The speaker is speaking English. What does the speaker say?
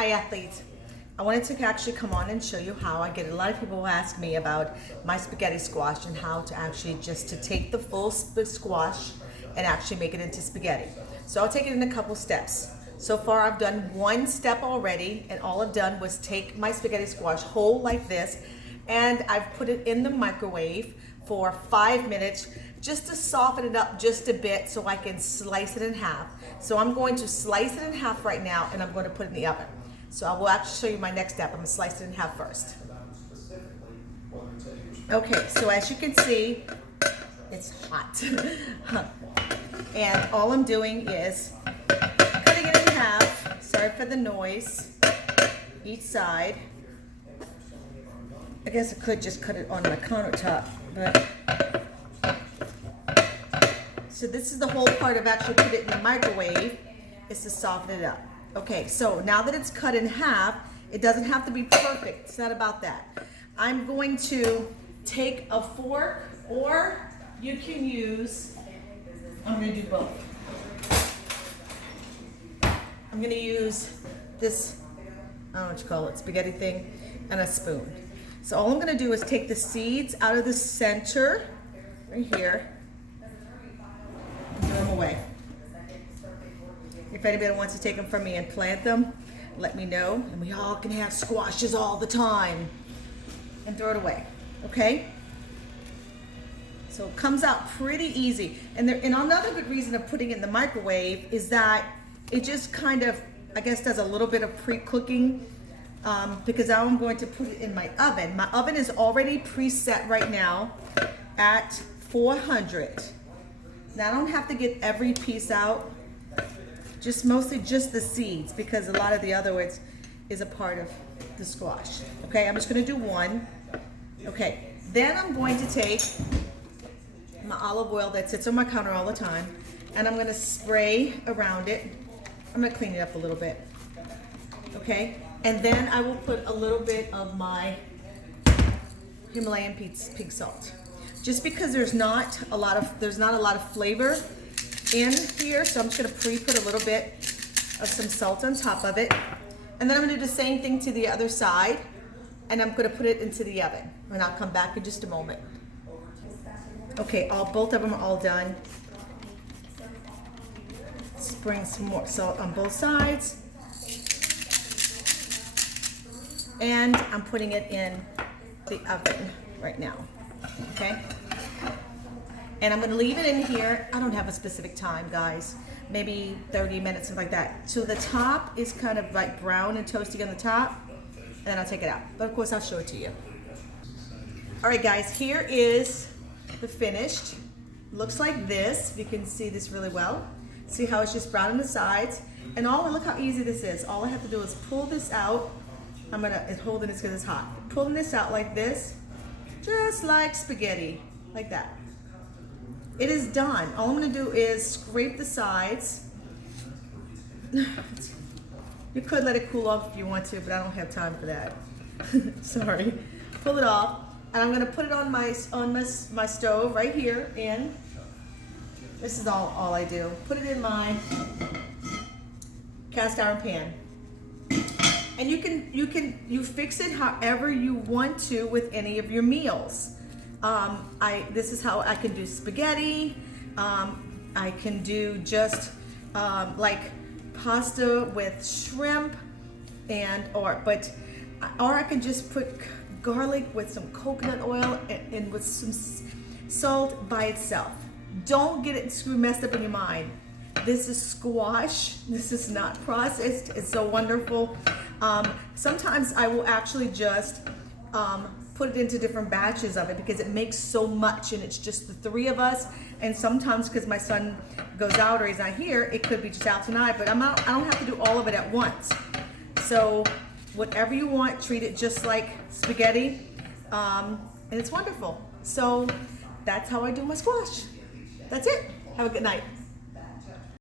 Hi athletes. I wanted to actually come on and show you how I get a lot of people who ask me about my spaghetti squash and how to actually just to take the full squash and actually make it into spaghetti. So I'll take it in a couple steps. So far I've done one step already, and all I've done was take my spaghetti squash whole like this, and I've put it in the microwave for 5 minutes just to soften it up just a bit so I can slice it in half. So I'm going to slice it in half right now, and I'm going to put it in the oven. So I will actually show you my next step. I'm going to slice it in half first. Okay, so as you can see, it's hot. And all I'm doing is cutting it in half. Sorry for the noise. Each side. I guess I could just cut it on my countertop, but so this is the whole part of actually put it in the microwave, is to soften it up. Okay, so now that it's cut in half, it doesn't have to be perfect. It's not about that. I'm going to take a fork, or you can use, I'm going to do both. I'm going to use this, I don't know what you call it, spaghetti thing, and a spoon. So all I'm going to do is take the seeds out of the center, right here, and throw them away. If anybody wants to take them from me and plant them, let me know, and we all can have squashes all the time. And throw it away, okay? So it comes out pretty easy. And another good reason of putting it in the microwave is that it just kind of, I guess, does a little bit of pre-cooking, because now I'm going to put it in my oven. My oven is already preset right now at 400. Now I don't have to get every piece out, just mostly just the seeds, because a lot of the other ones is a part of the squash. Okay, I'm just gonna do one. Okay, then I'm going to take my olive oil that sits on my counter all the time, and I'm gonna spray around it. I'm gonna clean it up a little bit. Okay, and then I will put a little bit of my Himalayan pink salt. Just because there's not a lot of flavor in here, so I'm just gonna put a little bit of some salt on top of it. And then I'm gonna do the same thing to the other side, and I'm gonna put it into the oven. And I'll come back in just a moment. Okay, both of them are all done. Sprinkle some more salt on both sides. And I'm putting it in the oven right now, okay? And I'm gonna leave it in here. I don't have a specific time, guys. Maybe 30 minutes, something like that. So the top is kind of like brown and toasty on the top, and then I'll take it out. But of course, I'll show it to you. All right, guys, here is the finished. Looks like this. You can see this really well. See how it's just brown on the sides. And look how easy this is. All I have to do is pull this out. It's holding this because it's hot. Pulling this out like this, just like spaghetti, like that. It is done. All I'm gonna do is scrape the sides. You could let it cool off if you want to, but I don't have time for that. Sorry. Pull it off, and I'm gonna put it on my stove right here. And this is all I do. Put it in my cast iron pan. And you fix it however you want to with any of your meals. This is how I can do spaghetti. I can do just like pasta with shrimp, or I can just put garlic with some coconut oil and with some salt by itself. Don't get it messed up in your mind. This is squash. This is not processed. It's so wonderful. Sometimes I will actually just put it into different batches of it because it makes so much, and it's just the three of us. And sometimes because my son goes out or he's not here, it could be just out tonight, but I don't have to do all of it at once. So whatever you want, treat it just like spaghetti, and it's wonderful. So that's how I do my squash. That's it. Have a good night.